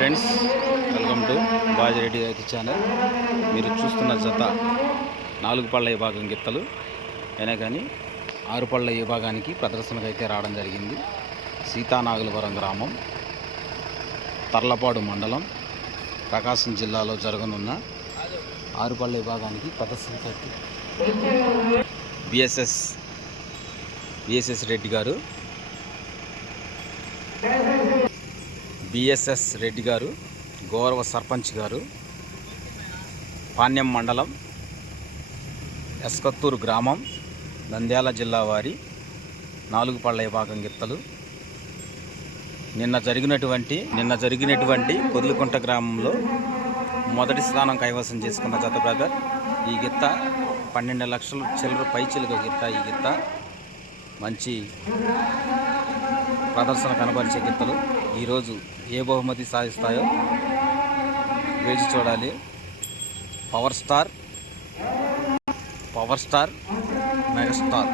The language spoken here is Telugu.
ఫ్రెండ్స్, వెల్కమ్ టు బాజిరెడ్డి రైతు ఛానల్. మీరు చూస్తున్న జత 4 పళ్ళ విభాగం గిత్తలు అయినా కానీ 6 పళ్ళ విభాగానికి ప్రదర్శనకు అయితే రావడం జరిగింది. సీతానాగులపురం గ్రామం, తర్లపాడు మండలం, ప్రకాశం జిల్లాలో జరగనున్న 6 పళ్ళ విభాగానికి ప్రదర్శనకు అయితే బిఎస్ఎస్ రెడ్డి గారు గౌరవ సర్పంచ్ గారు, పాణ్యం మండలం, ఎస్కత్తూరు గ్రామం, నంద్యాల జిల్లా వారి 4 పళ్ళ విభాగం గిత్తలు నిన్న జరిగినటువంటి పొదిలికుంట గ్రామంలో మొదటి స్థానం కైవసం చేసుకున్న జత బ్రదర్. ఈ గిత్త 12 లక్షలు చిల్లర పైచిలుక గిత్త. ఈ గిత్త మంచి ప్రదర్శన కనబరిచే గిత్తలు. ఈరోజు ఏ బహుమతి సాధిస్తాయో వేచి చూడాలి. Power star, megastar